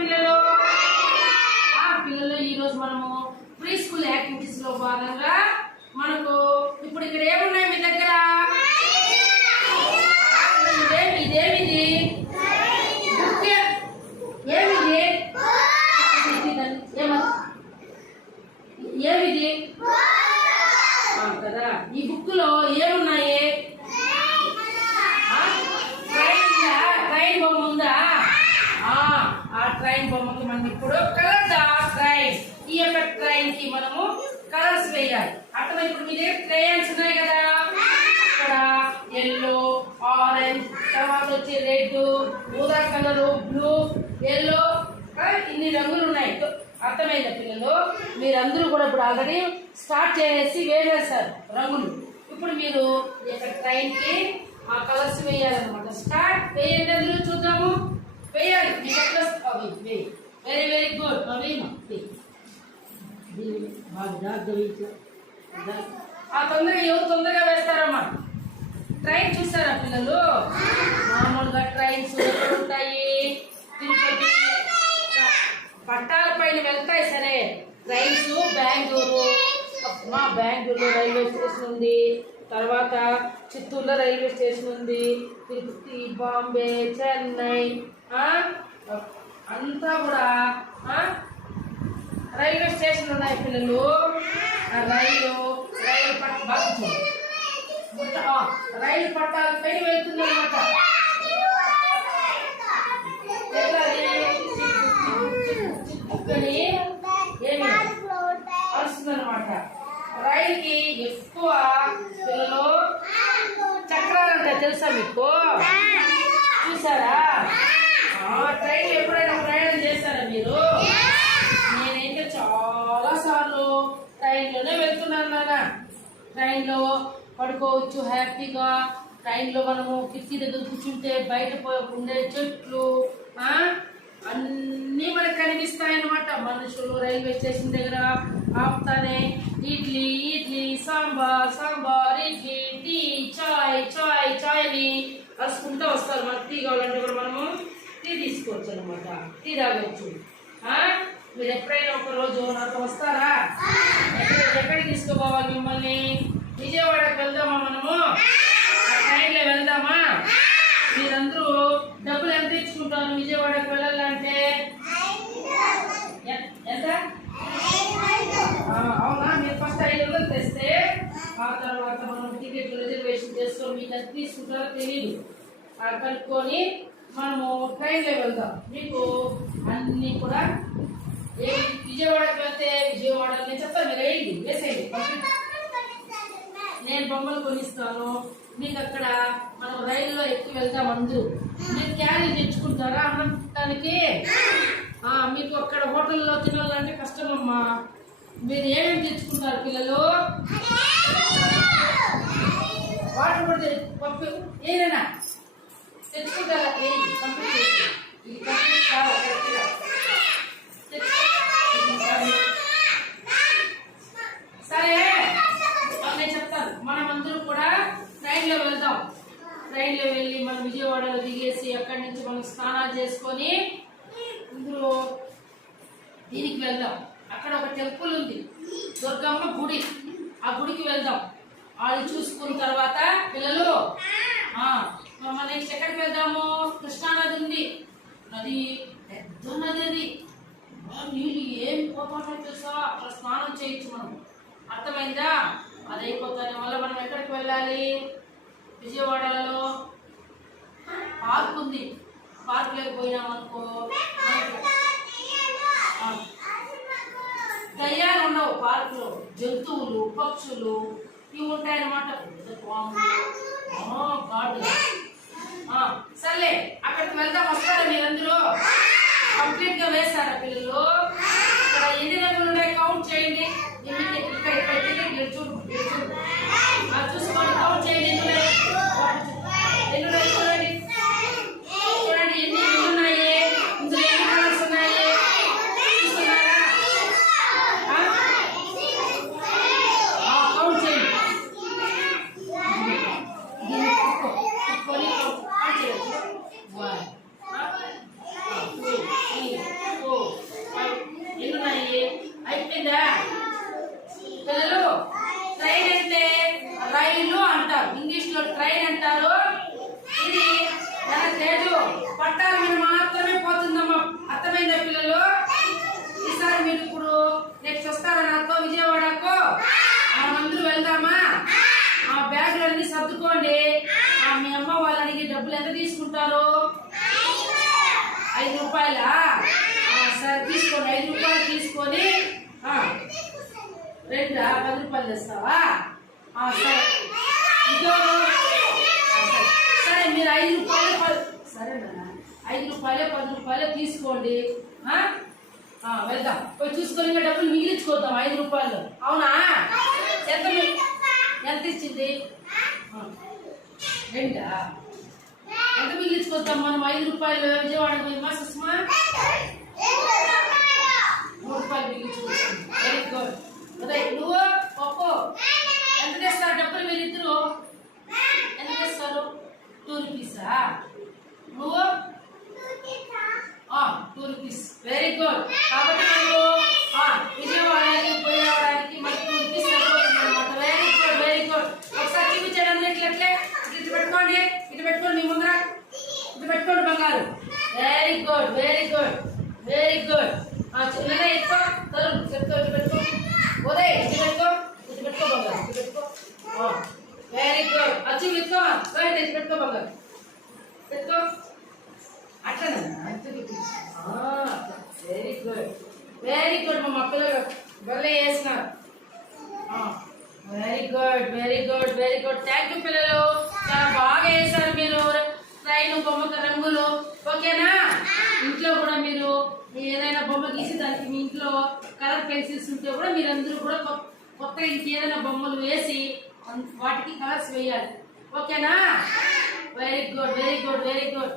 పిల్లలు. ఆ పిల్లలు ఈ రోజు మనము ప్రీ స్కూల్ యాక్టివిటీస్లో భాగంగా మనకు ఇప్పుడు ఇక్కడ ఏమున్నాయి మీ దగ్గర ఇదేమి ఇదేమిది బుక్ ఏ- ఏమిది ఇది దాన్ని- ఏమ- ఏమిది ఆ, కదా ఈ బుక్లో ఏమున్నాయి ఆ? ట్రైన్ ఉందా? ట్రైన్ బొమ్మ ఉందా ఆ, ఆ ట్రైన్ బొమ్మకి మనం ఇప్పుడు కలర్ దా ట్రైన్ ఈ యొక్క ట్రైన్కి మనము కలర్స్ వేయాలి. అర్థం ఇప్పుడు మీ దగ్గర ట్రైన్స్ ఉన్నాయి కదా. అక్కడ ఎల్లో ఆరెంజ్ తర్వాత వచ్చి రెడ్ ఊదా కలర్ బ్లూ ఎల్లో ఇన్ని రంగులు ఉన్నాయి. అర్థమైందా పిల్లలు? మీరందరూ కూడా ఇప్పుడు ఆల్రెడీ స్టార్ట్ చేసి వేసేస్తారు రంగులు. ఇప్పుడు మీరు ఈ యొక్క ట్రైన్కి ఆ కలర్స్ వేయాలన్నమాట. స్టార్ట్ వేయండి అందరూ వేయాలి మీ ఎట్లా అవి వేయి వెరీ వెరీ గుడ్ వేయమా ఆ తొందరగా ఎవరు తొందరగా వేస్తారమ్మా? ట్రైన్ చూస్తారా పిల్లలు? మామూలుగా ట్రైన్స్ ఉంటాయి. తిరుపతి పట్టాల పైన వెళ్తాయి. సరే ట్రైన్స్ బెంగళూరు. మా బెంగళూరు రైల్వే స్టేషన్ ఉంది. తర్వాత చిత్తూరులో రైల్వే స్టేషన్ ఉంది. తిరుపతి బాంబే చెన్నై అంతా కూడా రైల్వే స్టేషన్ ఉన్నాయి పిల్లలు. ఆ రైలు రైలు పట్ట రైలు పట్టాల పైన వెళ్తుంది అనమాట ఏమి? అనమాట రైలుకి ఎక్కువ పిల్లలు చక్రాలు అంటే తెలుసా మీకు? చూసారా? ట్రైన్ ఎప్పుడైనా ప్రయాణం చేస్తారా మీరు? నేనైతే చాలా సార్లు ట్రైన్లోనే వెళ్తున్నాను నాన్న. ట్రైన్లో పడుకోవచ్చు హ్యాపీగా. ట్రైన్లో మనము కిటికీ దగ్గర కూర్చుంటే బయట ఉండే చెట్లు అన్నీ మనకు కనిపిస్తాయి అన్నమాట మనుషులు రైల్వే స్టేషన్ దగ్గర ఆపుతానే. ఇడ్లీ ఇడ్లీ సాంబార్ సాంబార్ ఇడ్లీ టీ చాయ్ చాయ్ చాయ్ అని కలుసుకుంటూ వస్తారు. మనకు టీ కావాలంటే కూడా మనము టీ తీసుకోవచ్చు అనమాట టీ తాగొచ్చు. మీరు ఎప్పుడైనా ఒక రోజు నాతో వస్తారా? ఎక్కడికి తీసుకోపోవాలి మిమ్మల్ని? విజయవాడకి వెళ్దామా మనము? ఆ ట్రైన్లో వెళ్దామా? మీరందరూ డబ్బులు ఎంత ఇచ్చుకుంటారు విజయవాడ వెళ్ళాలంటే ఎ- ఎంత ఆ, అవునా? మీరు ఫస్ట్ ఐదు వందలు తెస్తే ఆ తర్వాత మనం టికెట్ రిజర్వేషన్ చేసుకొని మీకు ఎంత తీసుకుంటారో తెలియదు ఆ కనుక్కొని మనము ట్రైన్లో వెళ్దాం. మీకు అన్నీ కూడా ఏ విజయవాడకి వెళ్తే విజయవాడ నేను చెప్తాను మీరు వేయండి వేసేయండి నేను బొమ్మలు కొనిస్తాను. మీకు అక్కడ మనం రైల్లో ఎక్కి వెళ్తాం అందరూ. మీరు క్యారీ తెచ్చుకుంటారా అన్నటానికి? మీకు అక్కడ హోటల్లో తినాలంటే కష్టమమ్మా. మీరు ఏమేమి తెచ్చుకుంటారు పిల్లలు? వాటర్ కూడా పప్పు ఏదైనా. తెచ్చుకుంటారా? సరే నేను చెప్తాను. మనం అందరూ కూడా ట్రైన్లో వెళ్దాం. ట్రైన్లో వెళ్ళి మనం విజయవాడలో దిగేసి అక్కడి నుంచి మనం స్నానాలు చేసుకొని ఇందులో దీనికి వెళ్దాం. అక్కడ ఒక టెంపుల్ ఉంది. దుర్గమ్మ గుడి. ఆ గుడికి వెళ్దాం. అది చూసుకున్న తర్వాత పిల్లలు మమ్మల్ని నెక్స్ట్ ఎక్కడికి వెళ్దాము? కృష్ణానది ఉంది. నది పెద్ద నది అది. నీళ్ళు ఏం పోతామో తెలుసా? అక్కడ స్నానం చేయొచ్చు మనం. అర్థమైందా? అది అయిపోతానే. వల్ల మనం ఎక్కడికి వెళ్ళాలి? విజయవాడలో పార్క్ ఉంది. పార్క్లోకి పోయినామనుకో మనకి పార్కులో జంతువులు పక్షులు ఇవి ఉంటాయన్నమాట. పెద్ద ఆ, ఆ, సర్లే అక్కడికి వెళ్దాం. వస్తారా మీరందరూ? కంప్లీట్గా వేస్తారా పిల్లలు? డబ్బులు ఎంత తీసుకుంటారు? ఐదు రూపాయలా? సరే తీసుకోండి. ఐదు రూపాయలు తీసుకొని రెండు? పది రూపాయలు తెస్తావా? సరే. సరే. మీరు ఐదు రూపాయలు సరే ఐదు రూపాయలు పది రూపాయలు తీసుకోండి. వెళ్దాం. పోయి చూసుకొని డబ్బులు మిగిలించుకోద్దాం ఐదు రూపాయలు. అవునా? ఎంత ఎంత ఇచ్చింది? రెండా? ఎంత మిగిలించుకొస్తాం మనం ఐదు రూపాయలు విజయవాడ పోయి సుష్మా మూడు రూపాయలు మిగిలించుకొస్తాం వెరీ గుడ్ ఉదయ్ నువ్వు పప్పు ఎంత తెస్తారు డబ్బులు మీరిద్దరు? ఎంత తెస్తారు? టూ రూపీసా నువ్వు? టూ రూపీస్ వెరీ గుడ్ కాబట్టి నువ్వు ఆ, విజయవాడకి పోయేవాడానికి మనకి టూ రూపీస్ సరిపోతుంది అనమాట వెరీ గుడ్ వెరీ గుడ్ ఒకసారి చూపించండి ఇట్లా ఇట్లే ఇటు పెట్టుకోండి ఇటు పెట్టుకోండి మీ ముందర ఇటు పెట్టుకోండి బంగారు very good very good very good చిన్నగా ఎక్కువ తరుణ్ చెప్తా ఇటు పెట్టుకో ఉదయ్ ఇటు పెట్టుకో ఇటు పెట్టుకో బంగారు ఇటు పెట్టుకో. వెరీ గుడ్ అచ్చి పెట్టుకో రైట్ ఇటు పెట్టుకో బంగారు. పెట్టుకో. అట్లనా. వెరీ గుడ్ వెరీ గుడ్ మా పిల్లలు భలే వేసినారు very good very good very good thank you పిల్లలు. చాలా బాగా వేశారు మీరు. ట్రైన్ బొమ్మకు రంగులు. ఓకేనా? ఇంట్లో కూడా మీరు మీ ఏదైనా దానికి మీ ఇంట్లో కలర్ పెన్సిల్స్ ఉంటే కూడా మీరందరూ కూడా కొ- కొత్తగా ఇంకేదైనా బొమ్మలు వేసి వాటికి కలర్స్ వేయాలి. ఓకేనా? Very good very good very good